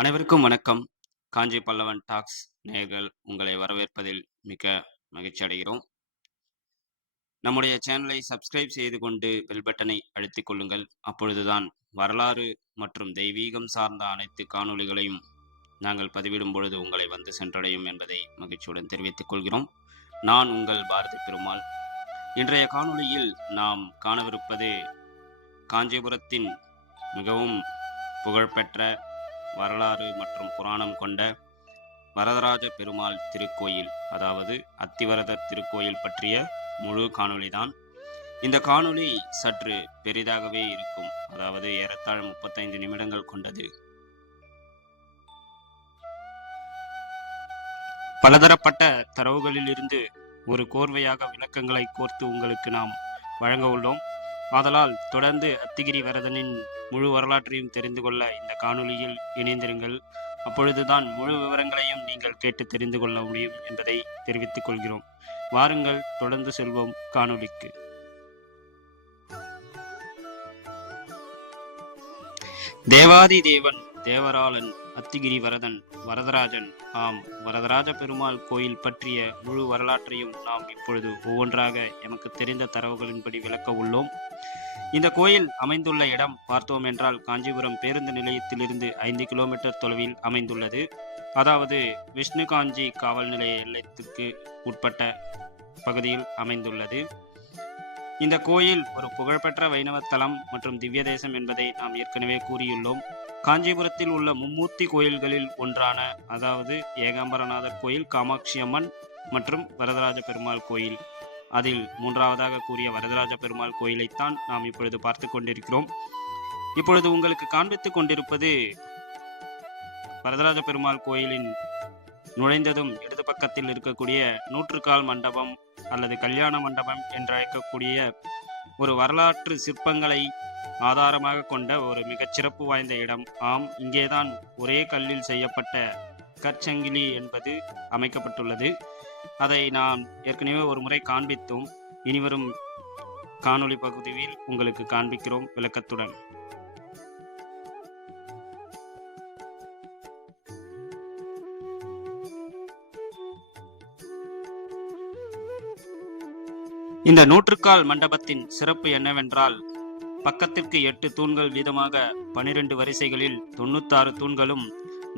அனைவருக்கும் வணக்கம். காஞ்சி பல்லவன் டாக்ஸ் நேயர்கள் உங்களை வரவேற்பதில் மிக்க மகிழ்ச்சி அடைகிறோம். நம்முடைய சேனலை சப்ஸ்கிரைப் செய்து கொண்டு பெல் பட்டனை அழுத்திக் கொள்ளுங்கள். அப்பொழுதுதான் வரலாறு மற்றும் தெய்வீகம் சார்ந்த அனைத்து காணொளிகளையும் நாங்கள் பதிவிடும் பொழுது உங்களை வந்து சென்றடையும் என்பதை மகிழ்ச்சியுடன் தெரிவித்துக் கொள்கிறோம். நான் உங்கள் பாரதி பெருமாள். இன்றைய காணொளியில் நாம் காணவிருப்பது காஞ்சிபுரத்தின் மிகவும் புகழ்பெற்ற வரலாறு மற்றும் புராணம் கொண்ட வரதராஜ பெருமாள் திருக்கோயில், அதாவது அத்திவரதர் திருக்கோயில் பற்றிய முழு காணொளிதான். இந்த காணொளி சற்று பெரிதாகவே இருக்கும், அதாவது ஏறத்தாழ 35 நிமிடங்கள் கொண்டது. பலதரப்பட்ட தரவுகளிலிருந்து ஒரு கோர்வையாக விளக்கங்களை கோர்த்து உங்களுக்கு நாம் வழங்க உள்ளோம். ஆதலால் தொடர்ந்து அத்திகிரி வரதனின் முழு வரலாற்றையும் தெரிந்து கொள்ள இந்த காணொளியில் இணைந்திருங்கள். அப்பொழுதுதான் முழு விவரங்களையும் நீங்கள் கேட்டு தெரிந்து கொள்ள முடியும் என்பதை தெரிவித்துக் கொள்கிறோம். வாருங்கள், தொடர்ந்து செல்வோம் காணொளிக்கு. தேவாதி தேவன் தேவராளன் அத்திகிரி வரதன் வரதராஜன். ஆம், வரதராஜ பெருமாள் கோயில் பற்றிய முழு வரலாற்றையும் நாம் இப்பொழுது ஒவ்வொன்றாக எமக்கு தெரிந்த தரவுகளின்படி விளக்க உள்ளோம். இந்த கோயில் அமைந்துள்ள இடம் பார்த்தோம் என்றால் காஞ்சிபுரம் பேருந்து நிலையத்திலிருந்து 5 கிலோமீட்டர் தொலைவில் அமைந்துள்ளது. அதாவது விஷ்ணு காஞ்சி காவல் நிலைய எல்லைக்கு உட்பட்ட பகுதியில் அமைந்துள்ளது. இந்த கோயில் ஒரு புகழ்பெற்ற வைணவ தலம் மற்றும் திவ்ய தேசம் என்பதை நாம் ஏற்கனவே கூறியுள்ளோம். காஞ்சிபுரத்தில் உள்ள மும்மூர்த்தி கோயில்களில் ஒன்றான, அதாவது ஏகாம்பரநாதர் கோயில், காமாட்சி அம்மன் மற்றும் வரதராஜ பெருமாள் கோயில், அதில் மூன்றாவதாக கூறிய வரதராஜ பெருமாள் கோயிலைத்தான் நாம் இப்பொழுது பார்த்து கொண்டிருக்கிறோம். இப்பொழுது உங்களுக்கு காண்பித்துக் கொண்டிருப்பது வரதராஜ பெருமாள் கோயிலின் நுழைந்ததும் இடது பக்கத்தில் இருக்கக்கூடிய நூற்றுக்கால் மண்டபம் அல்லது கல்யாண மண்டபம் என்றழைக்கக்கூடிய ஒரு வரலாற்று சிற்பங்களை ஆதாரமாக கொண்ட ஒரு மிகச்சிறப்பு வாய்ந்த இடம். ஆம், இங்கேதான் ஒரே கல்லில் செய்யப்பட்ட கற்சங்கிலி என்பது அமைக்கப்பட்டுள்ளது. அதை நாம் ஏற்கனவே ஒரு முறை காண்பித்தோம். இனிவரும் காணொளி பகுதியில் உங்களுக்கு காண்பிக்கிறோம் விளக்கத்துடன். இந்த நூற்றுக்கால் மண்டபத்தின் சிறப்பு என்னவென்றால், பக்கத்திற்கு 8 தூண்கள் வீதமாக 12 வரிசைகளில் 96 தூண்களும்,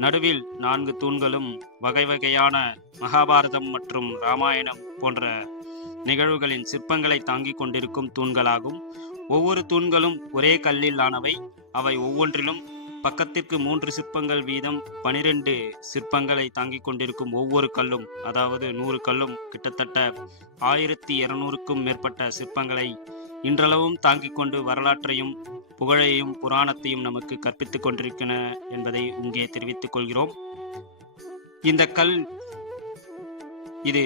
நடுவில் 4 தூண்களும் வகை வகையான மகாபாரதம் மற்றும் ராமாயணம் போன்ற நிகழ்வுகளின் சிற்பங்களை தாங்கிக் கொண்டிருக்கும் தூண்களாகும். ஒவ்வொரு தூண்களும் ஒரே கல்லில் ஆனவை. அவை ஒவ்வொன்றிலும் பக்கத்திற்கு 3 சிற்பங்கள் வீதம் 12 சிற்பங்களை தாங்கிக் கொண்டிருக்கும். ஒவ்வொரு கல்லும், அதாவது 100 கல்லும், கிட்டத்தட்ட 1200க்கும் மேற்பட்ட சிற்பங்களை இன்றளவும் தாங்கிக் கொண்டு வரலாற்றையும் புகழையும் புராணத்தையும் நமக்கு கற்பித்துக் கொண்டிருக்கின்றன என்பதை இங்கே தெரிவித்துக் கொள்கிறோம். இந்த கல், இது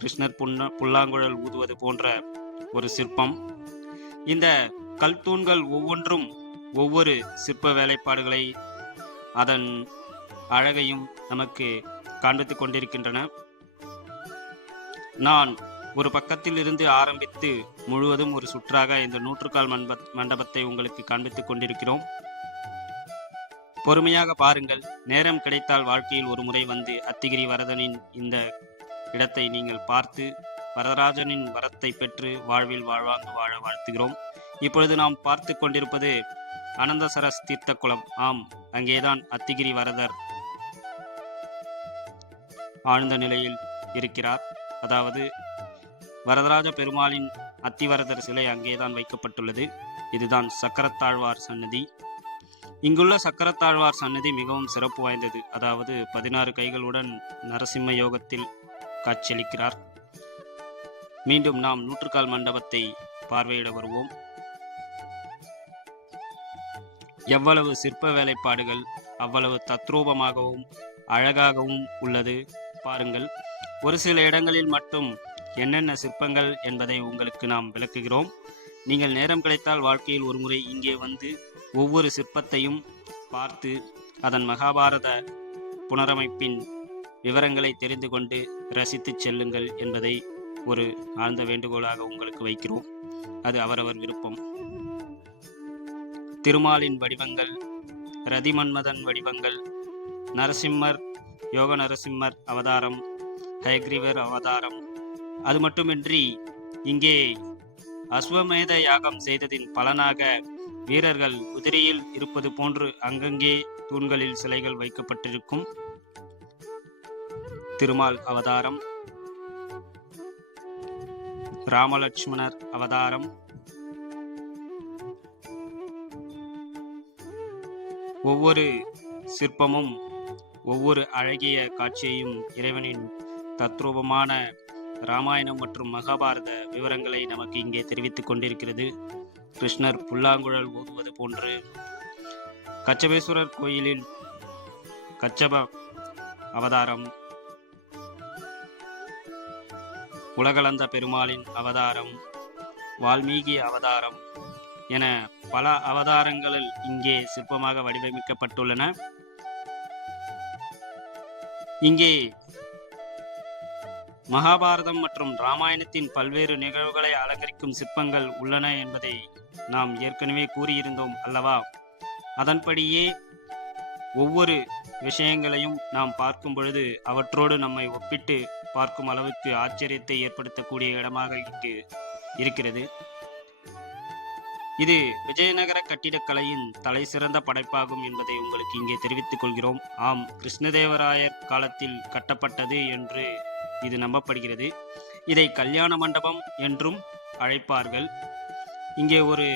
கிருஷ்ணர் புல்லாங்குழல் ஊதுவது போன்ற ஒரு சிற்பம். இந்த கல் தூண்கள் ஒவ்வொன்றும் ஒவ்வொரு சிற்ப வேலைப்பாடுகளை, அதன் அழகையும் நமக்கு காண்பித்துக் கொண்டிருக்கின்றன. நான் ஒரு பக்கத்தில் இருந்து ஆரம்பித்து முழுவதும் ஒரு சுற்றாக இந்த நூற்றுக்கால் மண்டபத்தை உங்களுக்கு காண்பித்துக் கொண்டிருக்கிறோம். பொறுமையாக பாருங்கள். நேரம் கிடைத்தால் வாழ்க்கையில் ஒரு முறை வந்து அத்திகிரி வரதனின் இந்த இடத்தை நீங்கள் பார்த்து வரதராஜனின் வரத்தை பெற்று வாழ்வில் வாழ்வாங்கு வாழ வாழ்த்துகிறோம். இப்பொழுது நாம் பார்த்து கொண்டிருப்பது அனந்தசரஸ் தீர்த்த குளம். ஆம், அங்கேதான் அத்திகிரி வரதர் ஆழ்ந்த நிலையில் இருக்கிறார். அதாவது வரதராஜ பெருமாளின் அத்திவரதர் சிலை அங்கேதான் வைக்கப்பட்டுள்ளது. இதுதான் சக்கரத்தாழ்வார் சன்னதி. இங்குள்ள சக்கரத்தாழ்வார் சன்னதி மிகவும் சிறப்பு வாய்ந்தது. அதாவது 16 கைகளுடன் நரசிம்ம யோகத்தில் காட்சியளிக்கிறார். மீண்டும் நாம் நூற்றுக்கால் மண்டபத்தை பார்வையிட வருவோம். எவ்வளவு சிற்ப வேலைப்பாடுகள், அவ்வளவு தத்ரூபமாகவும் அழகாகவும் உள்ளது பாருங்கள். ஒரு சில இடங்களில் மட்டும் என்னென்ன சிற்பங்கள் என்பதை உங்களுக்கு நாம் விளக்குகிறோம். நீங்கள் நேரம் கிடைத்தால் வாழ்க்கையில் ஒரு முறை இங்கே வந்து ஒவ்வொரு சிற்பத்தையும் பார்த்து அதன் மகாபாரத புனரமைப்பின் விவரங்களை தெரிந்து கொண்டு ரசித்து செல்லுங்கள் என்பதை ஒரு ஆழ்ந்த வேண்டுகோளாக உங்களுக்கு வைக்கிறோம். அது அவரவர் விருப்பம். திருமாலின் வடிவங்கள், ரதிமன்மதன் வடிவங்கள், நரசிம்மர், யோக நரசிம்மர் அவதாரம், ஹயக்ரீவர் அவதாரம். அது மட்டுமின்றி இங்கே அஸ்வமேத யாகம் செய்ததின் பலனாக வீரர்கள் குதிரையில் இருப்பது போன்று அங்கங்கே தூண்களில் சிலைகள் வைக்கப்பட்டிருக்கும் திருமால் அவதாரம், ராமலட்சுமணர் அவதாரம், ஒவ்வொரு சிற்பமும் ஒவ்வொரு அழகிய காட்சியையும் இறைவனின் தத்ரூபமான ராமாயணம் மற்றும் மகாபாரத விவரங்களை நமக்கு இங்கே தெரிவித்துக் கொண்டிருக்கிறது. கிருஷ்ணர் புல்லாங்குழல் ஓதுவது போன்று, கச்சபேஸ்வரர் கோயிலில் கச்சப அவதாரம், உலகளந்த பெருமாளின் அவதாரம், வால்மீகி அவதாரம் என பல அவதாரங்களில் இங்கே சிற்பமாக வடிவமைக்கப்பட்டுள்ளன. இங்கே மகாபாரதம் மற்றும் இராமாயணத்தின் பல்வேறு நிகழ்வுகளை அலங்கரிக்கும் சிற்பங்கள் உள்ளன என்பதை நாம் ஏற்கனவே கூறியிருந்தோம் அல்லவா? அதன்படியே ஒவ்வொரு விஷயங்களையும் நாம் பார்க்கும் பொழுது அவற்றோடு நம்மை ஒப்பிட்டு பார்க்கும் அளவுக்கு ஆச்சரியத்தை ஏற்படுத்தக்கூடிய இடமாக இங்கு இருக்கிறது. இது விஜயநகர கட்டிடக்கலையின் தலை சிறந்த படைப்பாகும் என்பதை உங்களுக்கு இங்கே தெரிவித்துக் கொள்கிறோம். ஆம், கிருஷ்ணதேவராயர் காலத்தில் கட்டப்பட்டது என்று இது நம்பப்படுகிறது. இதை கல்யாண மண்டபம் என்றும் அழைப்பார்கள். இங்கே ஒரு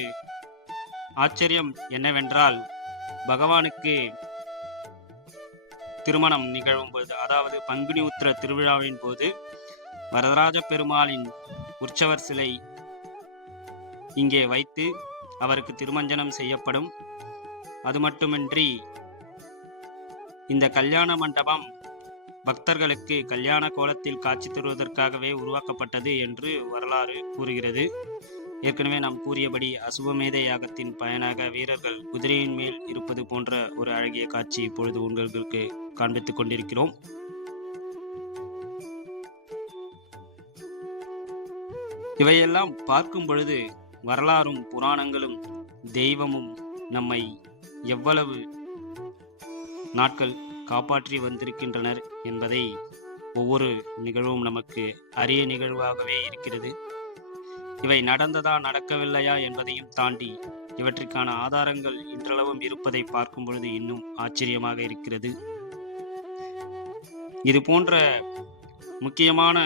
ஆச்சரியம் என்னவென்றால், பகவானுக்கு திருமணம் நிகழும் போது, அதாவது பங்குனி உத்திர திருவிழாவின் போது வரதராஜ பெருமாளின் உற்சவர் சிலை இங்கே வைத்து அவருக்கு திருமஞ்சனம் செய்யப்படும். அது மட்டுமின்றி இந்த கல்யாண மண்டபம் பக்தர்களுக்கு கல்யாண கோலத்தில் காட்சி தருவதற்காகவே உருவாக்கப்பட்டது என்று வரலாறு கூறுகிறது. ஏற்கனவே நாம் கூறியபடி அசுவமேத யாகத்தின் பயனாக வீரர்கள் குதிரையின் மேல் இருப்பது போன்ற ஒரு அழகிய காட்சி இப்பொழுது உங்களுக்கு காண்பித்துக் கொண்டிருக்கிறோம். இவையெல்லாம் பார்க்கும் பொழுது வரலாறும் புராணங்களும் தெய்வமும் நம்மை எவ்வளவு நாட்கள் காப்பாற்றி வந்திருக்கின்றனர் என்பதை ஒவ்வொரு நிகழ்வும் நமக்கு அரிய நிகழ்வாகவே இருக்கிறது. இவை நடந்ததா நடக்கவில்லையா என்பதையும் தாண்டி இவற்றிற்கான ஆதாரங்கள் இன்றளவும் இருப்பதை பார்க்கும் பொழுது இன்னும் ஆச்சரியமாக இருக்கிறது. இது போன்ற முக்கியமான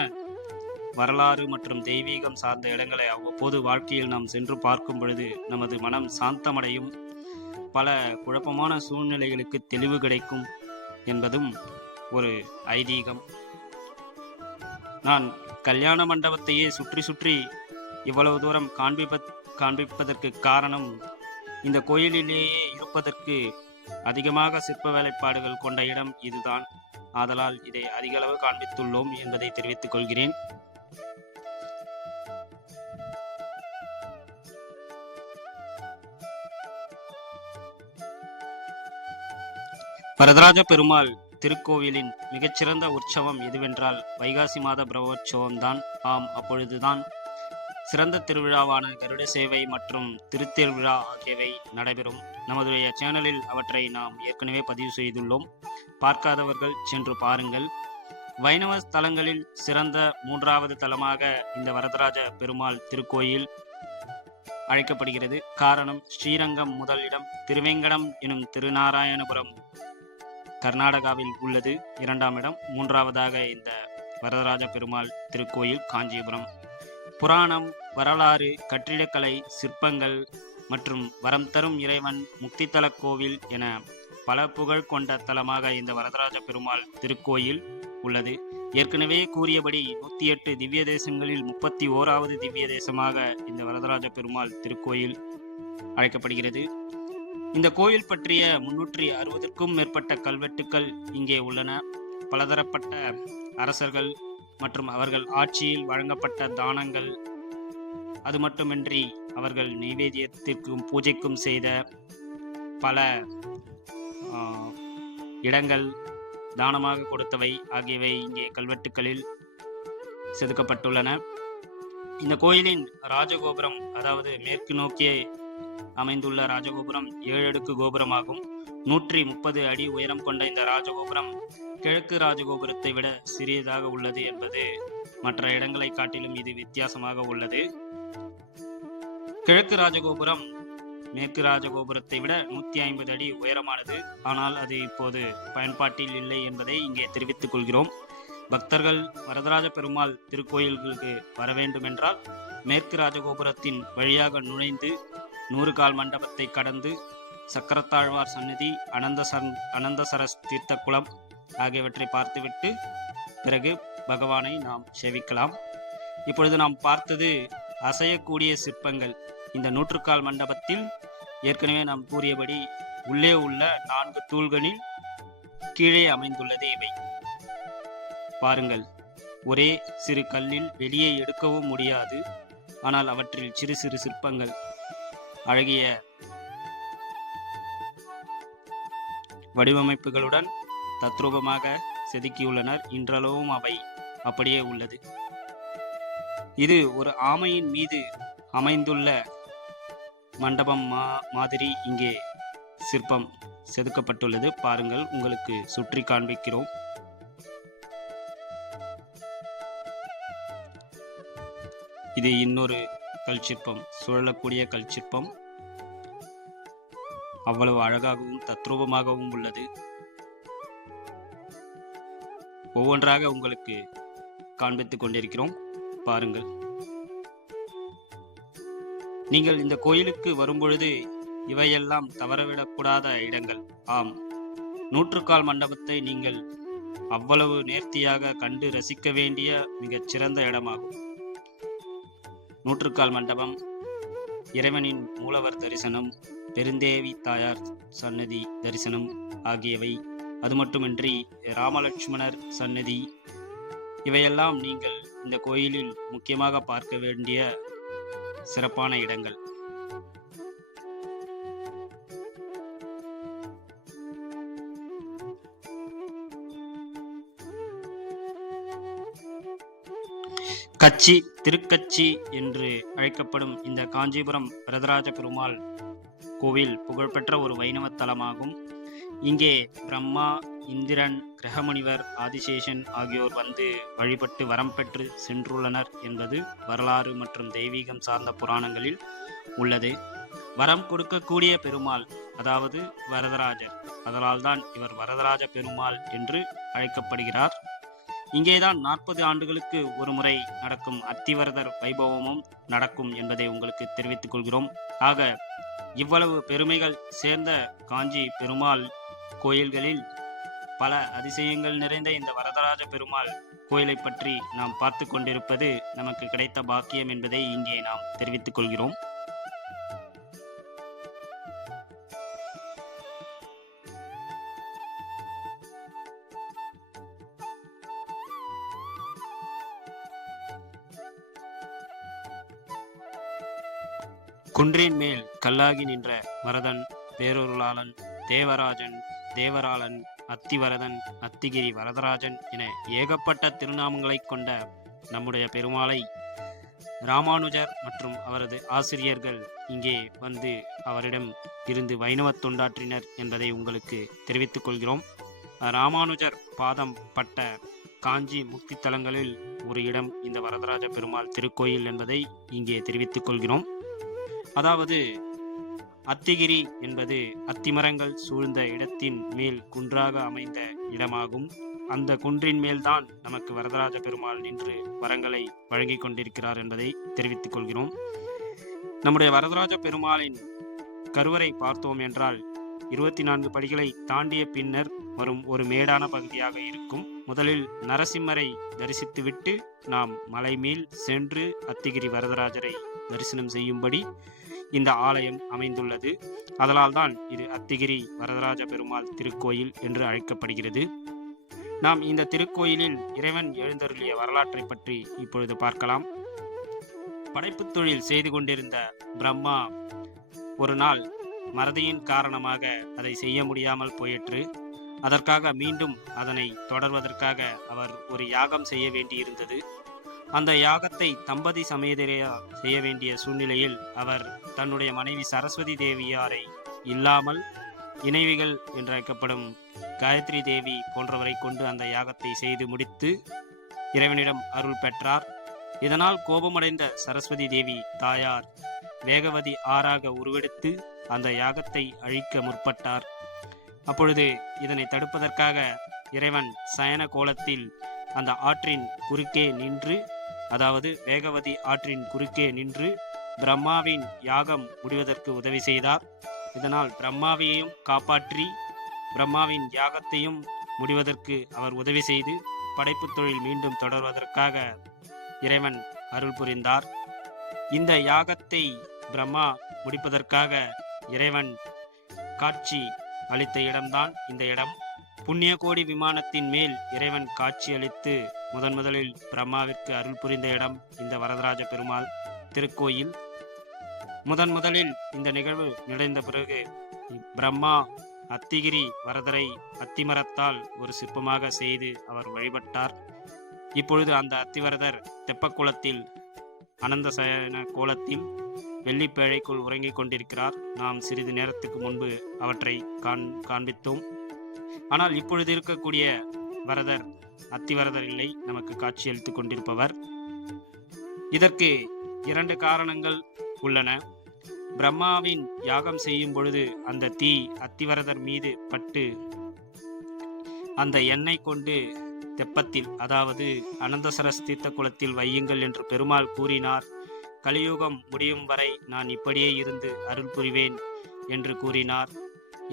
வரலாறு மற்றும் தெய்வீகம் சார்ந்த இடங்களை அவ்வப்போது வாழ்க்கையில் நாம் சென்று பார்க்கும் பொழுது நமது மனம் சாந்தமடையும், பல குழப்பமான சூழ்நிலைகளுக்கு தெளிவு கிடைக்கும் என்பதும் ஒரு ஐதீகம். நான் கல்யாண மண்டபத்தையே சுற்றி சுற்றி இவ்வளவு தூரம் காண்பிப்பதற்கு காரணம், இந்த கோயிலிலேயே இருப்பதற்கு அதிகமாக சிற்ப வேலைப்பாடுகள் கொண்ட இடம் இதுதான். ஆதலால் இதை அதிகளவு காண்பித்துள்ளோம் என்பதை தெரிவித்துக் கொள்கிறேன். வரதராஜ பெருமாள் திருக்கோவிலின் மிகச்சிறந்த உற்சவம் எதுவென்றால் வைகாசி மாத பிரம்மோற்சவம்தான். ஆம், அப்பொழுதுதான் சிறந்த திருவிழாவான கருட சேவை மற்றும் திருத்தேர்விழா ஆகியவை நடைபெறும். நமதுடைய சேனலில் அவற்றை நாம் ஏற்கனவே பதிவு செய்துள்ளோம். பார்க்காதவர்கள் சென்று பாருங்கள். வைணவ ஸ்தலங்களில் சிறந்த 3வது தலமாக இந்த வரதராஜ பெருமாள் திருக்கோயில் அழைக்கப்படுகிறது. காரணம், ஸ்ரீரங்கம் முதல் இடம், திருவேங்கடம் எனும் திருநாராயணபுரம் கர்நாடகாவில் உள்ளது 2ஆம் இடம், 3வதாக இந்த வரதராஜ பெருமாள் திருக்கோயில் காஞ்சிபுரம். புராணம், வரலாறு, கட்டிடக்கலை, சிற்பங்கள் மற்றும் வரம் தரும் இறைவன், முக்தித்தல கோவில் என பல புகழ் கொண்ட தலமாக இந்த வரதராஜ பெருமாள் திருக்கோயில் உள்ளது. ஏற்கனவே கூறியபடி 108 திவ்ய தேசங்களில் 31வது திவ்ய தேசமாக இந்த வரதராஜ பெருமாள் திருக்கோயில் அழைக்கப்படுகிறது. இந்த கோயில் பற்றிய 360க்கும் மேற்பட்ட கல்வெட்டுக்கள் இங்கே உள்ளன. பலதரப்பட்ட அரசர்கள் மற்றும் அவர்கள் ஆட்சியில் வழங்கப்பட்ட தானங்கள், அது மட்டுமின்றி அவர்கள் நைவேத்தியத்திற்கும் பூஜைக்கும் செய்த பல இடங்கள், தானமாக கொடுத்தவை ஆகியவை இங்கே கல்வெட்டுக்களில் செதுக்கப்பட்டுள்ளன. இந்த கோயிலின் ராஜகோபுரம், அதாவது மேற்கு நோக்கிய அமைந்துள்ள ராஜகோபுரம் 7 அடுக்கு கோபுரமாகும். 130 அடி உயரம் கொண்ட இந்த ராஜகோபுரம் கிழக்கு ராஜகோபுரத்தை விட சிறியதாக உள்ளது என்பது மற்ற இடங்களை காட்டிலும் இது வித்தியாசமாக உள்ளது. கிழக்கு ராஜகோபுரம் மேற்கு ராஜகோபுரத்தை விட 150 அடி உயரமானது. ஆனால் அது இப்போது பயன்பாட்டில் இல்லை என்பதை இங்கே தெரிவித்துக் கொள்கிறோம். பக்தர்கள் வரதராஜ பெருமாள் திருக்கோயில்களுக்கு வர வேண்டுமென்றால் மேற்கு ராஜகோபுரத்தின் வழியாக நுழைந்து 100 கால் மண்டபத்தை கடந்து சக்கரத்தாழ்வார் சன்னதி, அனந்தசரஸ் தீர்த்த குளம் ஆகியவற்றை பார்த்துவிட்டு பிறகு பகவானை நாம் சேவிக்கலாம். இப்பொழுது நாம் பார்த்தது அசையக்கூடிய சிற்பங்கள். இந்த 100 கால் மண்டபத்தில் ஏற்கனவே நாம் கூறியபடி உள்ளே உள்ள 4 தூள்களில் கீழே அமைந்துள்ளது இவை. பாருங்கள், ஒரே சிறு கல்லில் வெளியே எடுக்கவும் முடியாது. ஆனால் அவற்றில் சிறு சிறு சிற்பங்கள் அழகிய வடிவமைப்புகளுடன் தத்ரூபமாக செதுக்கியுள்ளனர். இன்றளவும் அவை அப்படியே உள்ளது. இது ஒரு ஆமையின் மீது அமைந்துள்ள மண்டபம் மாதிரி இங்கே சிற்பம் செதுக்கப்பட்டுள்ளது. பாருங்கள், உங்களுக்கு சுற்றி காண்பிக்கிறோம். இது இன்னொரு கல் சிற்பம், சுழலக்கூடிய கல் சிற்பம். அவ்வளவு அழகாகவும் தத்ரூபமாகவும் உள்ளது. ஒவ்வொன்றாக உங்களுக்கு காண்பித்துக் கொண்டிருக்கிறோம். பாருங்கள். நீங்கள் இந்த கோயிலுக்கு வரும்பொழுது இவையெல்லாம் தவறவிடக்கூடாத இடங்கள். ஆம், 100 கால் மண்டபத்தை நீங்கள் அவ்வளவு நேர்த்தியாக கண்டு ரசிக்க வேண்டிய மிகச் சிறந்த இடமாகும். 100 கால் மண்டபம், இறைவனின் மூலவர் தரிசனம், பெருந்தேவி தாயார் சன்னதி தரிசனம் ஆகியவை, அது மட்டுமின்றி ராமலட்சுமணர் சன்னதி, இவையெல்லாம் நீங்கள் இந்த கோயிலில் முக்கியமாக பார்க்க வேண்டிய சிறப்பான இடங்கள். கச்சி, திருக்கச்சி என்று அழைக்கப்படும் இந்த காஞ்சிபுரம் வரதராஜ பெருமாள் கோவில் புகழ்பெற்ற ஒரு வைணவ தலமாகும். இங்கே பிரம்மா, இந்திரன், கிரகமுனிவர், ஆதிசேஷன் ஆகியோர் வந்து வழிபட்டு வரம் பெற்று சென்றுள்ளனர் என்பது வரலாறு மற்றும் தெய்வீகம் சார்ந்த புராணங்களில் உள்ளது. வரம் கொடுக்கக்கூடிய பெருமாள், அதாவது வரதராஜர். அதனால்தான் இவர் வரதராஜ பெருமாள் என்று அழைக்கப்படுகிறார். இங்கேதான் 40 ஆண்டுகளுக்கு ஒரு முறை நடக்கும் அத்திவரதர் வைபவமும் நடக்கும் என்பதை உங்களுக்கு தெரிவித்துக் கொள்கிறோம். ஆக இவ்வளவு பெருமைகள் சேர்ந்த காஞ்சி பெருமாள் கோயில்களில் பல அதிசயங்கள் நிறைந்த இந்த வரதராஜ பெருமாள் கோயிலை பற்றி நாம் பார்த்து கொண்டிருப்பது நமக்கு கிடைத்த பாக்கியம் என்பதை இங்கே நாம் தெரிவித்துக் கொள்கிறோம். குன்றின் மேல் கல்லாகி நின்ற வரதன், பேரொருளாளன், தேவராஜன், தேவராளன், அத்திவரதன், அத்திகிரி வரதராஜன் என ஏகப்பட்ட திருநாமங்களை கொண்ட நம்முடைய பெருமாளை ராமானுஜர் மற்றும் அவரது ஆசிரியர்கள் இங்கே வந்து அவரிடம் இருந்து வைணவ தொண்டாற்றினர் என்பதை உங்களுக்கு தெரிவித்துக் கொள்கிறோம். ராமானுஜர் பாதம் பட்ட காஞ்சி முக்தி தலங்களில் ஒரு இடம் இந்த வரதராஜ பெருமாள் திருக்கோயில் என்பதை இங்கே தெரிவித்துக் கொள்கிறோம். அதாவது அத்திகிரி என்பது அத்திமரங்கள் சூழ்ந்த இடத்தின் மேல் குன்றாக அமைந்த இடமாகும். அந்த குன்றின் மேல்தான் நமக்கு வரதராஜ பெருமாள் நின்று வரங்களை வழங்கி கொண்டிருக்கிறார் என்பதை தெரிவித்துக் கொள்கிறோம். நம்முடைய வரதராஜ பெருமாளின் கருவறை பார்த்தோம் என்றால் 24 படிகளை தாண்டிய பின்னர் வரும் ஒரு மேடான பகுதியாக இருக்கும். முதலில் நரசிம்மரை தரிசித்துவிட்டு நாம் மலை மேல் சென்று அத்திகிரி வரதராஜரை தரிசனம் செய்யும்படி இந்த ஆலயம் அமைந்துள்ளது. அதனால்தான் இது அத்திகிரி வரதராஜ பெருமாள் திருக்கோயில் என்று அழைக்கப்படுகிறது. நாம் இந்த திருக்கோயிலில் இறைவன் எழுந்தருளிய வரலாற்றை பற்றி இப்பொழுது பார்க்கலாம். படைப்பு தொழில் செய்து கொண்டிருந்த பிரம்மா ஒரு நாள் மறதியின் காரணமாக அதை செய்ய முடியாமல் போயிற்று. அதற்காக மீண்டும் அதனை தொடர்வதற்காக அவர் ஒரு யாகம் செய்ய வேண்டியிருந்தது. அந்த யாகத்தை தம்பதி சமேதரையா செய்ய வேண்டிய சூழ்நிலையில் அவர் தன்னுடைய மனைவி சரஸ்வதி தேவியாரை இல்லாமல் இணைவிகள் என்று அழைக்கப்படும் காயத்ரி தேவி போன்றவரை கொண்டு அந்த யாகத்தை செய்து முடித்து இறைவனிடம் அருள் பெற்றார். இதனால் கோபமடைந்த சரஸ்வதி தேவி தாயார் வேகவதி ஆறாக உருவெடுத்து அந்த யாகத்தை அழிக்க முற்பட்டார். அப்பொழுது இதனை தடுப்பதற்காக இறைவன் சயன கோலத்தில் அந்த ஆற்றின் குறுக்கே நின்று, அதாவது வேகவதி ஆற்றின் குறுக்கே நின்று பிரம்மாவின் யாகம் முடிவதற்கு உதவி செய்தார். இதனால் பிரம்மாவையும் காப்பாற்றி பிரம்மாவின் யாகத்தையும் முடிவதற்கு அவர் உதவி செய்து படைப்பு தொழில் மீண்டும் தொடர்வதற்காக இறைவன் அருள் புரிந்தார். இந்த யாகத்தை பிரம்மா முடிப்பதற்காக இறைவன் காட்சி அளித்த இடம்தான் இந்த இடம். புண்ணிய கோடி விமானத்தின் மேல் இறைவன் காட்சி அளித்து முதலில் பிரம்மாவிற்கு அருள் புரிந்த இடம் இந்த வரதராஜ பெருமாள் திருக்கோயில். முதலில் இந்த நிகழ்வு நிகழ்ந்த பிறகு பிரம்மா அத்திகிரி வரதரை அத்திமரத்தால் ஒரு சிற்பமாக செய்து அவர் வழிபட்டார். இப்பொழுது அந்த அத்திவரதர் தெப்பக்குளத்தில் அனந்த சயன கோலத்தில் வெள்ளிப்பேழைக்குள் உறங்கிக் கொண்டிருக்கிறார். நாம் சிறிது நேரத்துக்கு முன்பு அவற்றை காண்பித்தோம். ஆனால் இப்பொழுது இருக்கக்கூடிய வரதர் அத்திவரதர் இல்லை, நமக்கு காட்சியளித்துக் கொண்டிருப்பவர். இதற்கு 2 காரணங்கள் உள்ளன. பிரம்மாவின் யாகம் செய்யும் பொழுது அந்த தீ அத்திவரதர் மீது பட்டு அந்த எண்ணெய் கொண்டு தெப்பத்தில், அதாவது அனந்தசரஸ் தீர்த்த குளத்தில் வையுங்கள் என்று பெருமாள் கூறினார். கலியுகம் முடியும் வரை நான் இப்படியே இருந்து அருள் புரிவேன் என்று கூறினார்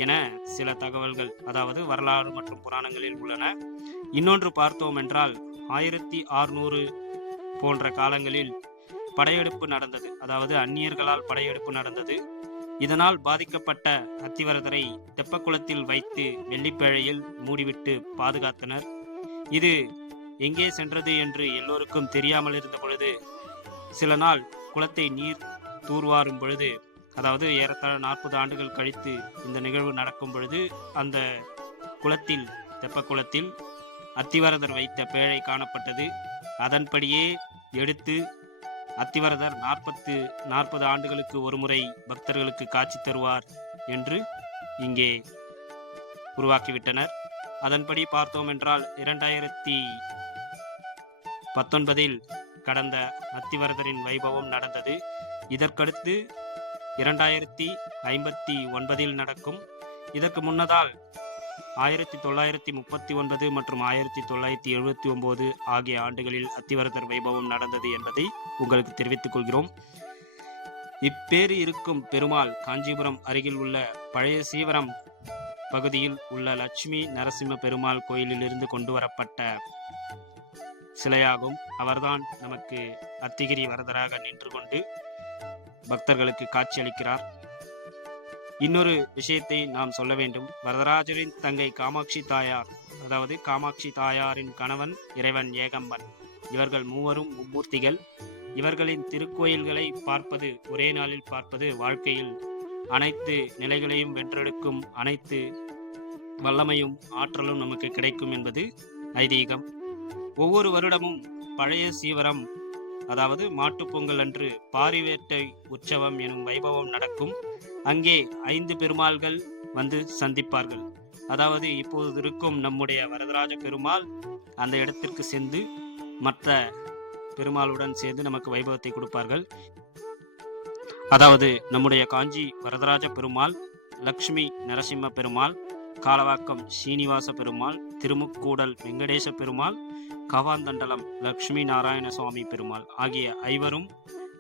என சில தகவல்கள், அதாவது வரலாறு மற்றும் புராணங்களில் உள்ளன. இன்னொன்று பார்த்தோம் என்றால் 1600 போன்ற காலங்களில் படையெடுப்பு நடந்தது, அதாவது அந்நியர்களால் படையெடுப்பு நடந்தது. இதனால் பாதிக்கப்பட்ட அத்திவரதரை தெப்பக்குளத்தில் வைத்து வெள்ளிப்பேழையில் மூடிவிட்டு பாதுகாத்தனர். இது எங்கே சென்றது என்று எல்லோருக்கும் தெரியாமல் இருந்த பொழுது சில நாள் குளத்தை நீர் தூர்வாரும் பொழுது, அதாவது ஏறத்தாழ 40 ஆண்டுகள் கழித்து இந்த நிகழ்வு நடக்கும் பொழுது அந்த குளத்தில், தெப்பக்குளத்தில் அத்திவரதர் வைத்த பேழை காணப்பட்டது. அதன்படியே எடுத்து அத்திவரதர் 40 ஆண்டுகளுக்கு ஒரு முறை பக்தர்களுக்கு காட்சி தருவார் என்று இங்கே உருவாக்கிவிட்டனர். அதன்படி பார்த்தோம் என்றால் 2019 கடந்த அத்திவரதரின் வைபவம் நடந்தது. இதற்கடுத்து 2059 நடக்கும். இதற்கு முன்னதால் 1939 மற்றும் 1979 ஆகிய ஆண்டுகளில் அத்திவரதர் வைபவம் நடந்தது என்பதை உங்களுக்கு தெரிவித்துக் கொள்கிறோம். இப்பேறு இருக்கும் பெருமாள் காஞ்சிபுரம் அருகில் உள்ள பழைய சீவரம் பகுதியில் உள்ள லட்சுமி நரசிம்ம பெருமாள் கோயிலில் இருந்து கொண்டு வரப்பட்ட சிலையாகும். அவர்தான் நமக்கு அத்திகிரி வரதராக நின்று கொண்டு பக்தர்களுக்கு காட்சியளிக்கிறார். இன்னொரு விஷயத்தை நாம் சொல்ல வேண்டும். வரதராஜரின் தங்கை காமாட்சி தாயார், அதாவது காமாட்சி தாயாரின் கணவன் இறைவன் ஏகம்பன், இவர்கள் மூவரும் மும்மூர்த்திகள். இவர்களின் திருக்கோயில்களை பார்ப்பது, ஒரே நாளில் பார்ப்பது வாழ்க்கையில் அனைத்து நிலைகளையும் வென்றெடுக்கும் அனைத்து வல்லமையும் ஆற்றலும் நமக்கு கிடைக்கும் என்பது ஐதீகம். ஒவ்வொரு வருடமும் பழைய சீவரம், அதாவது மாட்டுப்பொங்கல் அன்று பாரிவேட்டை உற்சவம் எனும் வைபவம் நடக்கும். அங்கே 5 பெருமாள்கள் வந்து சந்திப்பார்கள். அதாவது இப்போது இருக்கும் நம்முடைய வரதராஜ பெருமாள் அந்த இடத்திற்கு சென்று மற்ற பெருமாளுடன் சேர்ந்து நமக்கு வைபவத்தை கொடுப்பார்கள். அதாவது நம்முடைய காஞ்சி வரதராஜ பெருமாள், லக்ஷ்மி நரசிம்ம பெருமாள், காலவாக்கம் சீனிவாச பெருமாள், திருமுக்கூடல் வெங்கடேச பெருமாள், கவாந்தண்டலம் லக்ஷ்மி நாராயண சுவாமி பெருமாள் ஆகிய 5வரும்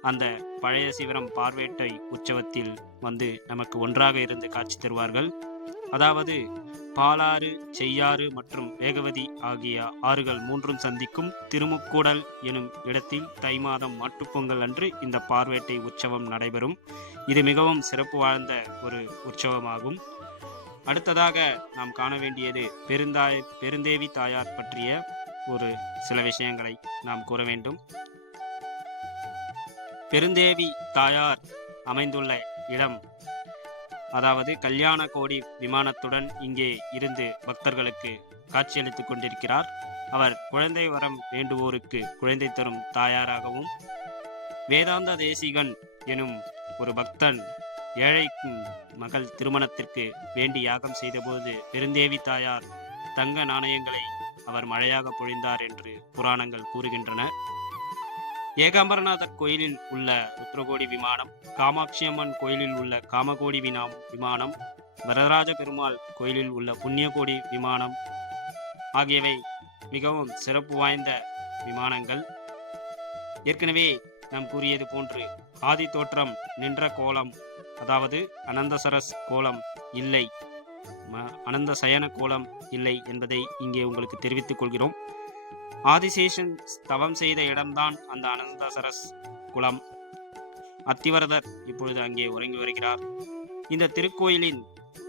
அந்த பழைய சிவரம் பார்வேட்டை உற்சவத்தில் வந்து நமக்கு ஒன்றாக இருந்து காட்சி தருவார்கள். அதாவது பாலாறு, செய்யாறு மற்றும் வேகவதி ஆகிய ஆறுகள் 3ம் சந்திக்கும் திருமுக்கூடல் எனும் இடத்தில் தை மாதம் மாட்டுப்பொங்கல் அன்று இந்த பார்வேட்டை உற்சவம் நடைபெறும். இது மிகவும் சிறப்பு வாய்ந்த ஒரு உற்சவமாகும். அடுத்ததாக நாம் காண வேண்டியது பெருந்தேவி தாயார் பற்றிய ஒரு சில விஷயங்களை நாம் கூற வேண்டும். பெருந்தேவி தாயார் அமைந்துள்ள இடம், அதாவது கல்யாண கோடி விமானத்துடன் இங்கே இருந்து பக்தர்களுக்கு காட்சியளித்துக் கொண்டிருக்கிறார். அவர் குழந்தை வரம் வேண்டுவோருக்கு குழந்தை தரும் தாயாராகவும், வேதாந்த தேசிகன் எனும் ஒரு பக்தன் ஏழைக்கும் மகள் திருமணத்திற்கு வேண்டி யாகம் செய்தபோது பெருந்தேவி தாயார் தங்க நாணயங்களை அவர் மழையாக பொழிந்தார் என்று புராணங்கள் கூறுகின்றன. ஏகாம்பரநாதர் கோயிலில் உள்ள ருத்ரகோடி விமானம், காமாட்சி அம்மன் கோயிலில் உள்ள காமகோடி விமானம், வரதராஜ பெருமாள் கோயிலில் உள்ள புண்ணியகோடி விமானம் ஆகியவை மிகவும் சிறப்பு வாய்ந்த விமானங்கள். ஏற்கனவே நாம் கூறியது போன்று ஆதி தோற்றம் நின்ற கோலம், அதாவது அனந்தசரஸ் கோலம் இல்லை, அனந்த சயன கோலம் இல்லை என்பதை இங்கே உங்களுக்கு தெரிவித்துக் கொள்கிறோம். ஆதிசேஷன் தவம் செய்த இடம்தான் அந்த அனந்தசரஸ் குளம். அத்திவரதர் இப்பொழுது அங்கே உறங்கி வருகிறார். இந்த திருக்கோயிலின்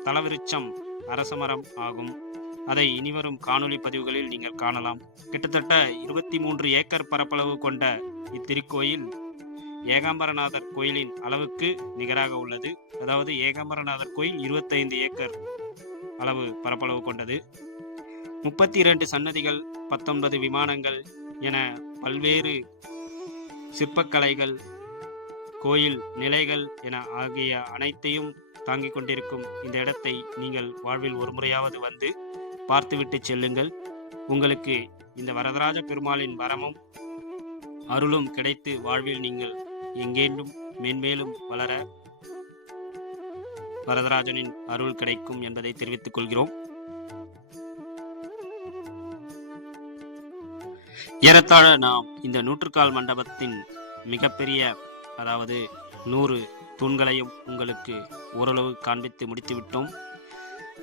தலவிருட்சம் அரசமரம் ஆகும். அதை இனிவரும் காணொளி பதிவுகளில் நீங்கள் காணலாம். கிட்டத்தட்ட 23 ஏக்கர் பரப்பளவு கொண்ட இத்திருக்கோயில் ஏகாம்பரநாதர் கோயிலின் அளவுக்கு நிகராக உள்ளது. அதாவது ஏகாம்பரநாதர் கோயில் 25 ஏக்கர் அளவு பரப்பளவு கொண்டது. 32 சன்னதிகள், 19 விமானங்கள் என பல்வேறு சிற்பக்கலைகள், கோயில் நிலைகள் என ஆகிய அனைத்தையும் தாங்கிக் கொண்டிருக்கும் இந்த இடத்தை நீங்கள் வாழ்வில் ஒரு முறையாவது வந்து பார்த்துவிட்டு செல்லுங்கள். உங்களுக்கு இந்த வரதராஜ பெருமாளின் வரமும் அருளும் கிடைத்து வாழ்வில் நீங்கள் எங்கேண்டும் மேன்மேலும் வளர வரதராஜனின் அருள் கிடைக்கும் என்பதை தெரிவித்துக் கொள்கிறோம். ஏறத்தாழ நாம் இந்த நூற்றுக்கால் மண்டபத்தின் மிகப்பெரிய, அதாவது 100 தூண்களையும் உங்களுக்கு ஓரளவு காண்பித்து முடித்துவிட்டோம்.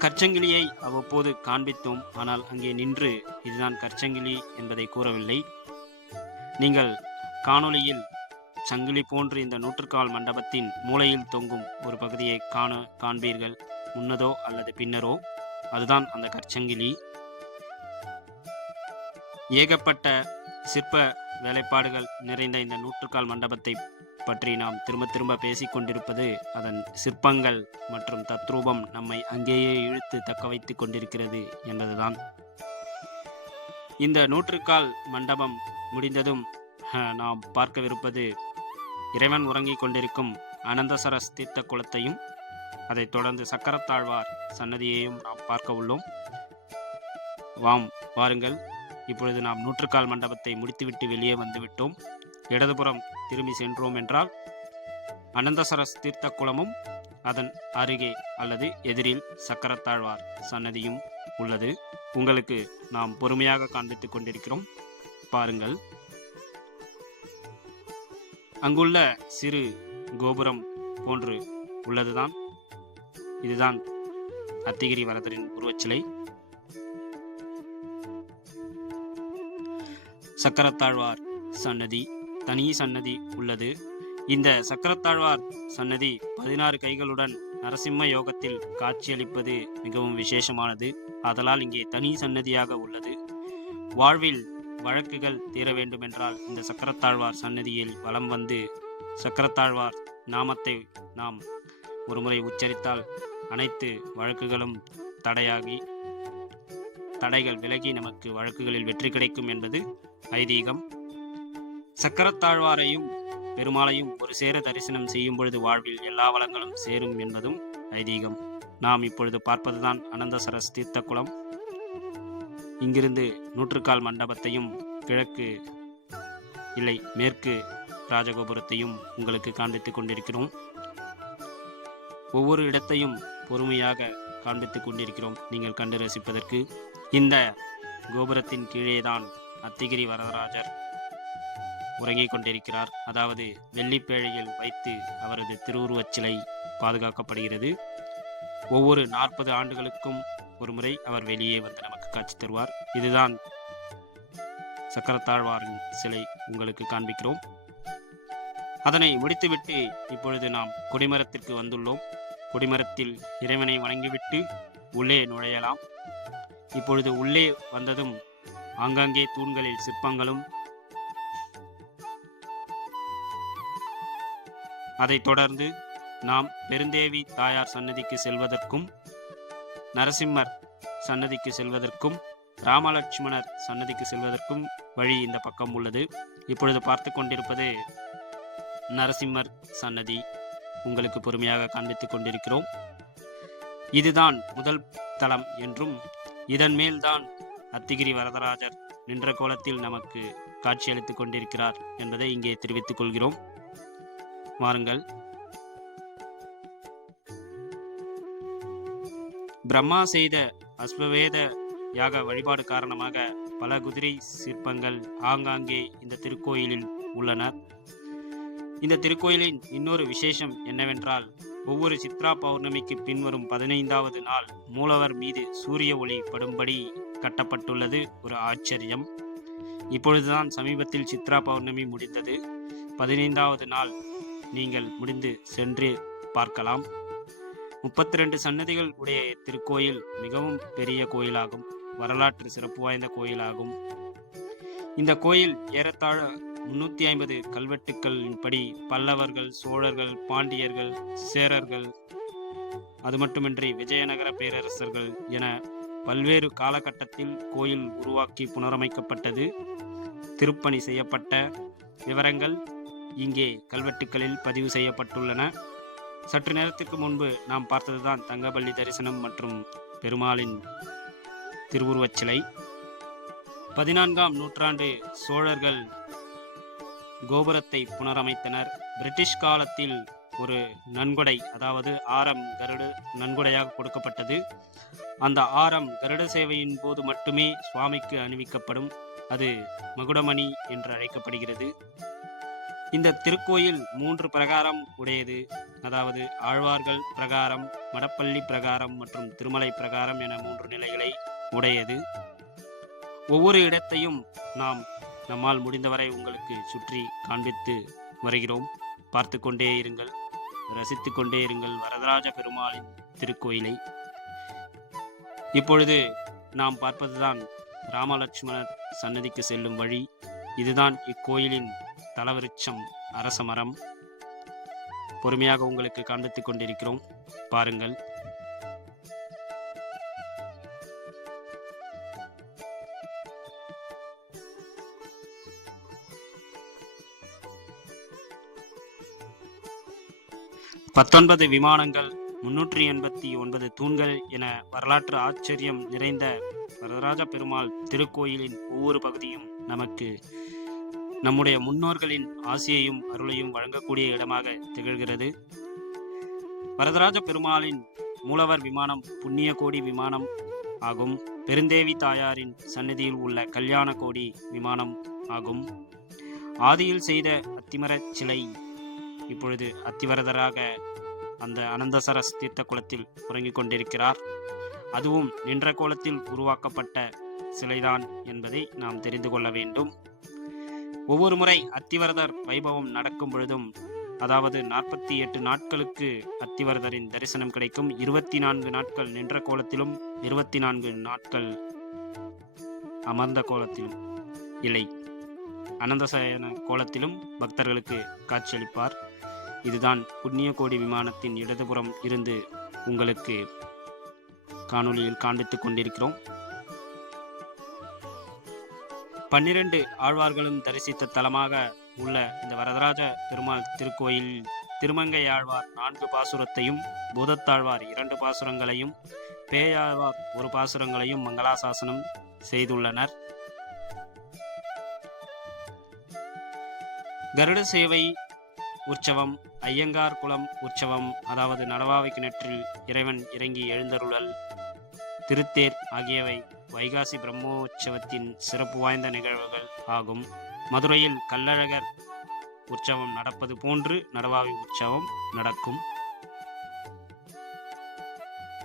கற்சங்கிலியை அவ்வப்போது காண்பித்தோம். ஆனால் அங்கே நின்று இதுதான் கற்சங்கிலி என்பதை கூறவில்லை. நீங்கள் காணொளியில் சங்கிலி போன்று இந்த நூற்றுக்கால் மண்டபத்தின் மூலையில் தொங்கும் ஒரு பகுதியை காண்பீர்கள். முன்னதோ அல்லது பின்னரோ அதுதான் அந்த கற்சங்கிலி. ஏகப்பட்ட சிற்ப வேலைப்பாடுகள் நிறைந்த இந்த நூற்றுக்கால் மண்டபத்தை பற்றி நாம் திரும்ப திரும்ப பேசிக்கொண்டிருப்பது அதன் சிற்பங்கள் மற்றும் தத்ரூபம் நம்மை அங்கேயே இழுத்து தக்க வைத்து கொண்டிருக்கிறது என்பதுதான். இந்த நூற்றுக்கால் மண்டபம் முடிந்ததும் நாம் பார்க்கவிருப்பது இறைவன் உறங்கிக் கொண்டிருக்கும் அனந்தசரஸ் தீர்த்த குளத்தையும், அதைத் தொடர்ந்து சக்கரத்தாழ்வார் சன்னதியையும் நாம் பார்க்க உள்ளோம். வாருங்கள். இப்பொழுது நாம் நூற்றுக்கால் மண்டபத்தை முடித்துவிட்டு வெளியே வந்துவிட்டோம். இடதுபுறம் திரும்பி சென்றோம் என்றால் அனந்தசரஸ் தீர்த்த குளமும் அதன் அருகே அல்லது எதிரில் சக்கரத்தாழ்வார் சன்னதியும் உள்ளது. உங்களுக்கு நாம் பொறுமையாக காண்பித்துக் கொண்டிருக்கிறோம், பாருங்கள். அங்குள்ள சிறு கோபுரம் போன்று உள்ளதுதான், இதுதான் அத்திகிரி வரதரின் உருவச்சிலை. சக்கரத்தாழ்வார் சன்னதி, தனி சன்னதி உள்ளது. இந்த சக்கரத்தாழ்வார் சன்னதி 16 கைகளுடன் நரசிம்ம யோகத்தில் காட்சியளிப்பது மிகவும் விசேஷமானது. ஆதலால் இங்கே தனி சன்னதியாக உள்ளது. வாழ்வில் வழக்குகள் தீர வேண்டுமென்றால் இந்த சக்கரத்தாழ்வார் சன்னதியில் வலம் வந்து சக்கரத்தாழ்வார் நாமத்தை நாம் ஒருமுறை உச்சரித்தால் அனைத்து வழக்குகளும் தடைகள் விலகி நமக்கு வழக்குகளில் வெற்றி கிடைக்கும் என்பது ஐதீகம். சக்கரத்தாழ்வாரையும் பெருமாளையும் ஒரு சேர தரிசனம் செய்யும் பொழுது வாழ்வில் எல்லா வளங்களும் சேரும் என்பதும் ஐதீகம். நாம் இப்பொழுது பார்ப்பதுதான் அனந்தசரஸ் தீர்த்த குளம். இங்கிருந்து நூற்றுக்கால் மண்டபத்தையும் மேற்கு ராஜகோபுரத்தையும் உங்களுக்கு காண்பித்துக் கொண்டிருக்கிறோம். ஒவ்வொரு இடத்தையும் பொறுமையாக காண்பித்துக் கொண்டிருக்கிறோம் நீங்கள் கண்டு ரசிப்பதற்கு. இந்த கோபுரத்தின் கீழேதான் அத்திகிரி வரதராஜர் உறங்கிக் கொண்டிருக்கிறார். அதாவது வெள்ளிப்பேழையில் வைத்து அவரது திருவுருவச் சிலை பாதுகாக்கப்படுகிறது. ஒவ்வொரு 40 ஆண்டுகளுக்கும் ஒரு முறை அவர் வெளியே வந்து நமக்கு காட்சி தருவார். இதுதான் சக்கரத்தாழ்வாரின் சிலை உங்களுக்கு காண்பிக்கிறோம். அதனை முடித்துவிட்டு இப்பொழுது நாம் கொடிமரத்திற்கு வந்துள்ளோம். கொடிமரத்தில் இறைவனை வணங்கிவிட்டு உள்ளே நுழையலாம். இப்பொழுது உள்ளே வந்ததும் ஆங்காங்கே தூண்களில் சிற்பங்களும், அதைத் தொடர்ந்து நாம் பெருந்தேவி தாயார் சன்னதிக்கு செல்வதற்கும், நரசிம்மர் சன்னதிக்கு செல்வதற்கும், ராமலட்சுமணர் சன்னதிக்கு செல்வதற்கும் வழி இந்த பக்கம் உள்ளது. இப்பொழுது பார்த்து கொண்டிருப்பது நரசிம்மர் சன்னதி. உங்களுக்கு பொறுமையாக காண்பித்துக் கொண்டிருக்கிறோம். இதுதான் முதல் தலம் என்றும் இதன் மேல்தான் அத்திகிரி வரதராஜர் நின்ற கோலத்தில் நமக்கு காட்சியளித்துக் கொண்டிருக்கிறார் என்பதை இங்கே தெரிவித்துக் கொள்கிறோம். வாருங்கள். பிரம்மா செய்த அஸ்வவேத யாக வழிபாடு காரணமாக பல குதிரை சிற்பங்கள் ஆங்காங்கே இந்த திருக்கோயிலில் உள்ளன. இந்த திருக்கோயிலின் இன்னொரு விசேஷம் என்னவென்றால், ஒவ்வொரு சித்ரா பௌர்ணமிக்கு பின்வரும் 15வது நாள் மூலவர் மீது சூரிய ஒளி படும்படி கட்டப்பட்டுள்ளது ஒரு ஆச்சரியம். இப்பொழுதுதான் சமீபத்தில் சித்ரா பௌர்ணமி முடிந்தது. 15வது நாள் நீங்கள் முடிந்து சென்று பார்க்கலாம். 32 சன்னதிகள் உடைய திருக்கோயில் மிகவும் பெரிய கோயிலாகும். வரலாற்று சிறப்பு வாய்ந்த கோயிலாகும். இந்த கோயில் ஏறத்தாழ 350 கல்வெட்டுக்களின்படி பல்லவர்கள், சோழர்கள், பாண்டியர்கள், சேரர்கள், அது மட்டுமின்றி விஜயநகர பேரரசர்கள் என பல்வேறு காலகட்டத்தில் கோயில் உருவாக்கி புனரமைக்கப்பட்டது. திருப்பணி செய்யப்பட்ட விவரங்கள் இங்கே கல்வெட்டுக்களில் பதிவு செய்யப்பட்டுள்ளன. சற்று நேரத்துக்கு முன்பு நாம் பார்த்ததுதான் தங்கபள்ளி தரிசனம் மற்றும் பெருமாளின் திருவுருவச் சிலை. 14ஆம் நூற்றாண்டு சோழர்கள் கோபுரத்தை புனரமைத்தனர். பிரிட்டிஷ் காலத்தில் ஒரு நன்கொடை, அதாவது ஆரம் கருட நன்கொடையாக கொடுக்கப்பட்டது. அந்த ஆரம் கருட சேவையின் போது மட்டுமே சுவாமிக்கு அணிவிக்கப்படும். அது மகுடமணி என்று அழைக்கப்படுகிறது. இந்த திருக்கோயில் 3 பிரகாரம் உடையது. அதாவது ஆழ்வார்கள் பிரகாரம், மடப்பள்ளி பிரகாரம் மற்றும் திருமலை பிரகாரம் என 3 நிலைகளை உடையது. ஒவ்வொரு இடத்தையும் நம்மால் முடிந்தவரை உங்களுக்கு சுற்றி காண்பித்து வருகிறோம். பார்த்து கொண்டே இருங்கள், ரசித்து கொண்டே இருங்கள் வரதராஜ பெருமாளின் திருக்கோயிலை. இப்பொழுது நாம் பார்ப்பதுதான் ராமலட்சுமணர் சன்னதிக்கு செல்லும் வழி. இதுதான் இக்கோயிலின் தலவிருட்சம், அரச மரம். பொறுமையாக உங்களுக்கு காண்பித்துக் கொண்டிருக்கிறோம், பாருங்கள். பத்தொன்பது விமானங்கள், 389 தூண்கள் என வரலாற்று ஆச்சரியம் நிறைந்த வரதராஜ பெருமாள் திருக்கோயிலின் ஒவ்வொரு பகுதியும் நமக்கு நம்முடைய முன்னோர்களின் ஆசியையும் அருளையும் வழங்கக்கூடிய இடமாக திகழ்கிறது. வரதராஜ பெருமாளின் மூலவர் விமானம் புண்ணிய கோடி விமானம் ஆகும். பெருந்தேவி தாயாரின் சந்நிதியில் உள்ள கல்யாண கோடி விமானம் ஆகும். ஆதியில் செய்த அத்திமரச் சிலை இப்பொழுது அத்திவரதராக அந்த அனந்தசரஸ் தீர்த்த குளத்தில் உறங்கிக் கொண்டிருக்கிறார். அதுவும் நின்ற கோலத்தில் உருவாக்கப்பட்ட சிலைதான் என்பதை நாம் தெரிந்து கொள்ள வேண்டும். ஒவ்வொரு முறை அத்திவரதர் வைபவம் நடக்கும் பொழுதும், அதாவது 48 நாட்களுக்கு அத்திவரதரின் தரிசனம் கிடைக்கும். 24 நாட்கள் நின்ற கோலத்திலும் 24 நாட்கள் அமர்ந்த கோலத்திலும் இல்லை அனந்தசயன கோலத்திலும் பக்தர்களுக்கு காட்சியளிப்பார். இதுதான் புண்ணிய கோடி விமானத்தின் இடதுபுறம் இருந்து உங்களுக்கு காணொளியில் காண்பித்துக் கொண்டிருக்கிறோம். 12 ஆழ்வார்களும் தரிசித்த தலமாக உள்ள இந்த வரதராஜ பெருமாள் திருக்கோயில் திருமங்கை ஆழ்வார் 4 பாசுரத்தையும், பூதத்தாழ்வார் 2 பாசுரங்களையும், பேயாழ்வார் 1 பாசுரங்களையும் மங்களாசாசனம் செய்துள்ளனர். கருட சேவை உற்சவம், ஐயங்கார் குளம் உற்சவம், அதாவது நடவாவை கிணற்றில் இறைவன் இறங்கி எழுந்தருளல், திருத்தேர் ஆகியவை வைகாசி பிரம்மோற்சவத்தின் சிறப்பு வாய்ந்த நிகழ்வுகள் ஆகும். மதுரையில் கள்ளழகர் உற்சவம் நடப்பது போன்று நடவாவி உற்சவம் நடக்கும்.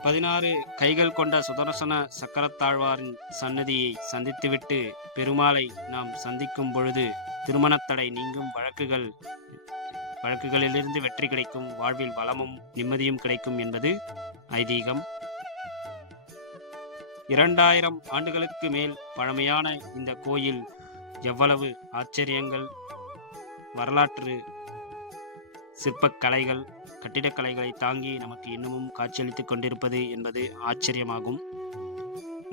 16 கைகள் கொண்ட சுதர்சன சக்கரத்தாழ்வாரின் சன்னதியை சந்தித்துவிட்டு பெருமாளை நாம் சந்திக்கும் பொழுது திருமணத்தடை நீங்கும், வழக்குகளிலிருந்து வெற்றி கிடைக்கும், வாழ்வில் வளமும் நிம்மதியும் கிடைக்கும் என்பது ஐதீகம். 2000 ஆண்டுகளுக்கு மேல் பழமையான இந்த கோயில் எவ்வளவு ஆச்சரியங்கள், வரலாற்று சிற்பக்கலைகள், கட்டிடக்கலைகளை தாங்கி நமக்கு இன்னமும் காட்சியளித்துக் கொண்டிருப்பது என்பது ஆச்சரியமாகும்.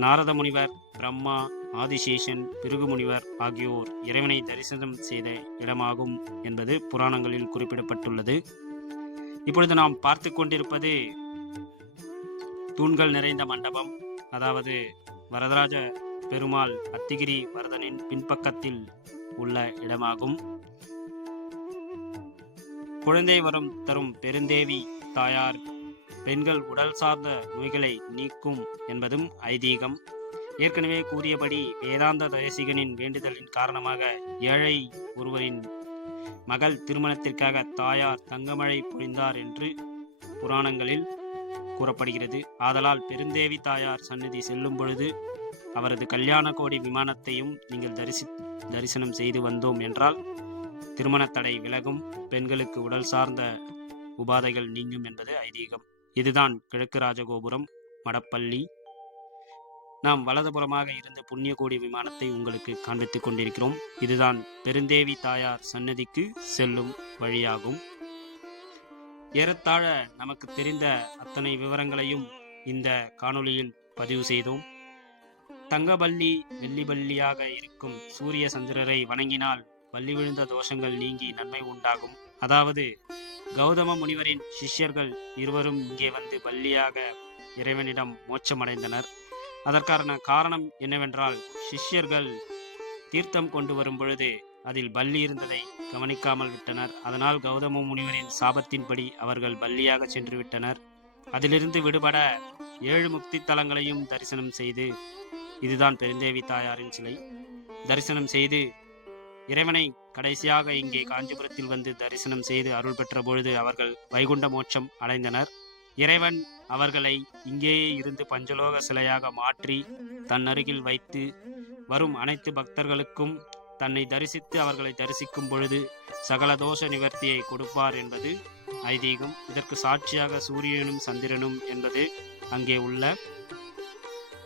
நாரத முனிவர், பிரம்மா, ஆதிசேஷன், பிருகு முனிவர் ஆகியோர் இறைவனை தரிசனம் செய்த இடமாகும் என்பது புராணங்களில் குறிப்பிடப்பட்டுள்ளது. இப்பொழுது நாம் பார்த்து கொண்டிருப்பது தூண்கள் நிறைந்த மண்டபம், அதாவது வரதராஜ பெருமாள் அத்திகிரி வரதனின் பின்பக்கத்தில் உள்ள இடமாகும். குழந்தை வரம் தரும் பெருந்தேவி தாயார் பெண்கள் உடல் சார்ந்த நோய்களை நீக்கும் என்பதும் ஐதீகம். ஏற்கனவே கூறியபடி வேதாந்த தேசிகனின் வேண்டுதலின் காரணமாக ஏழை ஒருவரின் மகள் திருமணத்திற்காக தாயார் தங்கமழை பொழிந்தார் என்று புராணங்களில் கூறப்படுகிறது. ஆதலால் பெருந்தேவி தாயார் சந்நிதி செல்லும் பொழுது அவரது கல்யாண கோடி விமானத்தையும் நீங்கள் தரிசனம் செய்து வந்தோம் என்றால் திருமண தடை விலகும், பெண்களுக்கு உடல் சார்ந்த உபாதைகள் நீங்கும் என்பது ஐதீகம். இதுதான் கிழக்கு ராஜகோபுரம் மடப்பள்ளி. நாம் வலதுபுறமாக இருந்த புண்ணிய கோடி விமானத்தை உங்களுக்கு காண்பித்துக் கொண்டிருக்கிறோம். இதுதான் பெருந்தேவி தாயார் சன்னதிக்கு செல்லும் வழியாகும். ஏறத்தாழ நமக்கு தெரிந்த அத்தனை விவரங்களையும் இந்த காணொளியில் பதிவு செய்தோம். தங்கபல்லி வெள்ளிபல்லியாக இருக்கும் சூரிய சந்திரரை வணங்கினால் பள்ளி விழுந்த தோஷங்கள் நீங்கி நன்மை உண்டாகும். அதாவது கௌதம முனிவரின் சிஷ்யர்கள் இருவரும் இங்கே வந்து பல்லியாக இறைவனிடம் மோட்சமடைந்தனர். அதற்கான காரணம் என்னவென்றால், சிஷ்யர்கள் தீர்த்தம் கொண்டு வரும் பொழுது அதில் பல்லி இருந்ததை கவனிக்காமல் விட்டனர். அதனால் கௌதம முனிவரின் சாபத்தின்படி அவர்கள் பல்லியாக சென்று விட்டனர். அதிலிருந்து விடுபட 7 முக்தி தலங்களையும் தரிசனம் செய்து, இதுதான் பெருந்தேவி தாயாரின் சிலை, தரிசனம் செய்து இறைவனை கடைசியாக இங்கே காஞ்சிபுரத்தில் வந்து தரிசனம் செய்து அருள் பெற்ற பொழுது அவர்கள் வைகுண்ட மோட்சம் அடைந்தனர். இறைவன் அவர்களை இங்கேயே இருந்து பஞ்சலோக சிலையாக மாற்றி தன் அருகில் வைத்து வரும் அனைத்து பக்தர்களுக்கும் தன்னை தரிசித்து அவர்களை தரிசிக்கும் பொழுது சகல தோஷ நிவர்த்தியை கொடுப்பார் என்பது ஐதீகம். இதற்கு சாட்சியாக சூரியனும் சந்திரனும் என்பது அங்கே உள்ள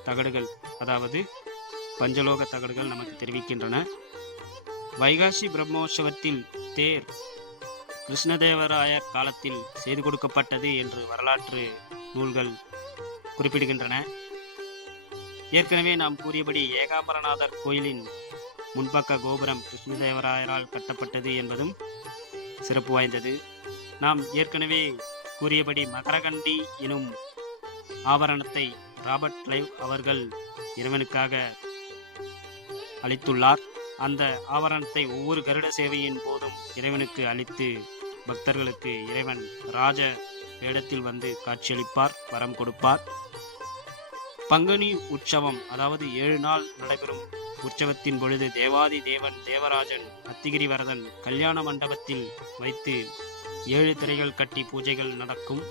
தகடுகள், அதாவது பஞ்சலோக தகடுகள் நமக்கு தெரிவிக்கின்றன. வைகாசி பிரம்மோற்சவத்தில் தேர் கிருஷ்ணதேவராயர் காலத்தில் செய்து கொடுக்கப்பட்டது என்று வரலாற்று நூல்கள் குறிப்பிடுகின்றன. ஏற்கனவே நாம் கூறியபடி ஏகாம்பரநாதர் கோயிலின் முன்பக்க கோபுரம் கிருஷ்ணதேவராயரால் கட்டப்பட்டது என்பதும் சிறப்பு வாய்ந்தது. நாம் ஏற்கனவே கூறியபடி மகரகண்டி எனும் ஆபரணத்தை ராபர்ட் கிளைவ் அவர்கள் இறைவனுக்காக அளித்துள்ளார். அந்த ஆபரணத்தை ஒவ்வொரு கருட சேவையின் போதும் இறைவனுக்கு அளித்து பக்தர்களுக்கு இறைவன் ராஜ வேடத்தில் வந்து காட்சியளிப்பார், வரம் கொடுப்பார். பங்குனி உற்சவம், அதாவது 7 நாள் நடைபெறும் உற்சவத்தின் பொழுது தேவாதி தேவன் தேவராஜன் அத்திகிரி வரதன் கல்யாண மண்டபத்தில் வைத்து 7 திரைகள் கட்டி பூஜைகள் நடக்கும்.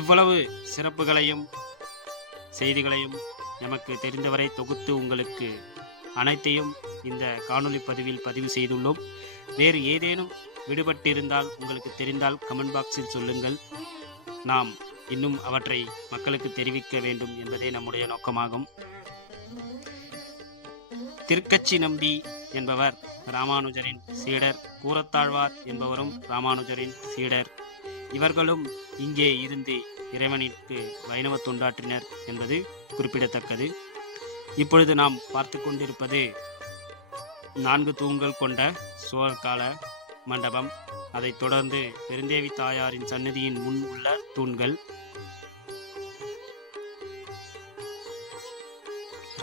இவ்வளவு சிறப்புகளையும் செய்திகளையும் நமக்கு தெரிந்தவரை தொகுத்து உங்களுக்கு அனைத்தையும் இந்த காணொளி பதிவில் பதிவு செய்துள்ளோம். வேறு ஏதேனும் விடுபட்டிருந்தால் உங்களுக்கு தெரிந்தால் கமெண்ட் பாக்ஸில் சொல்லுங்கள். நாம் இன்னும் அவற்றை மக்களுக்கு தெரிவிக்க வேண்டும் என்பதே நம்முடைய நோக்கமாகும். திருக்கச்சி நம்பி என்பவர் ராமானுஜரின் சீடர், கூரத்தாழ்வார் என்பவரும் ராமானுஜரின் சீடர். இவர்களும் இங்கே இருந்து இறைவனிற்கு வைணவ தொண்டாற்றினர் என்பது குறிப்பிடத்தக்கது. இப்பொழுது நாம் பார்த்து கொண்டிருப்பது 4 தூண்கள் கொண்ட சோழர் கால மண்டபம். அதைத் தொடர்ந்து பெருந்தேவி தாயாரின் சன்னதியின் முன் உள்ள தூண்கள்.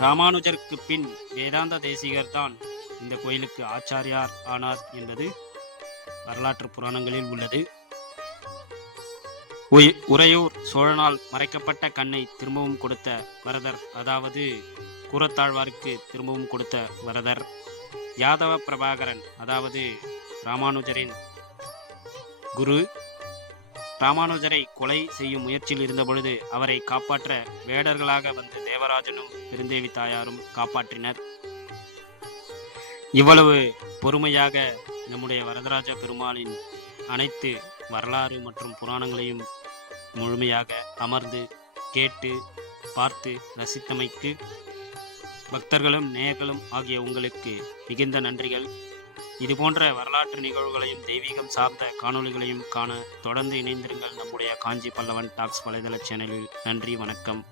ராமானுஜருக்கு பின் வேதாந்த தேசிகர் தான் இந்த கோயிலுக்கு ஆச்சாரியார் ஆனார் என்பது வரலாற்று புராணங்களில் உள்ளது. உறையூர் சோழனால் மறைக்கப்பட்ட கண்ணை திரும்பவும் கொடுத்த வரதர், அதாவது கூரத்தாழ்வாருக்கு திரும்பவும் கொடுத்த வரதர். யாதவ பிரபாகரன், அதாவது ராமானுஜரின் குரு, ராமானுஜரை கொலை செய்யும் முயற்சியில் இருந்த பொழுது அவரை காப்பாற்ற வேடர்களாக வந்து தேவராஜனும் பெருந்தேவி தாயாரும் காப்பாற்றினர். இவ்வளவு பொறுமையாக நம்முடைய வரதராஜ பெருமாளின் அனைத்து வரலாறு மற்றும் புராணங்களையும் முழுமையாக அமர்ந்து கேட்டு பார்த்து ரசித்தமைக்கு பக்தர்களும் நேயர்களும் ஆகிய உங்களுக்கு மிகுந்த நன்றிகள். இதுபோன்ற வரலாற்று நிகழ்வுகளையும் தெய்வீகம் சார்ந்த காணொளிகளையும் காண தொடர்ந்து இணைந்திருங்கள் நம்முடைய காஞ்சி பல்லவன் டாக்ஸ் வலைதள சேனலில். நன்றி, வணக்கம்.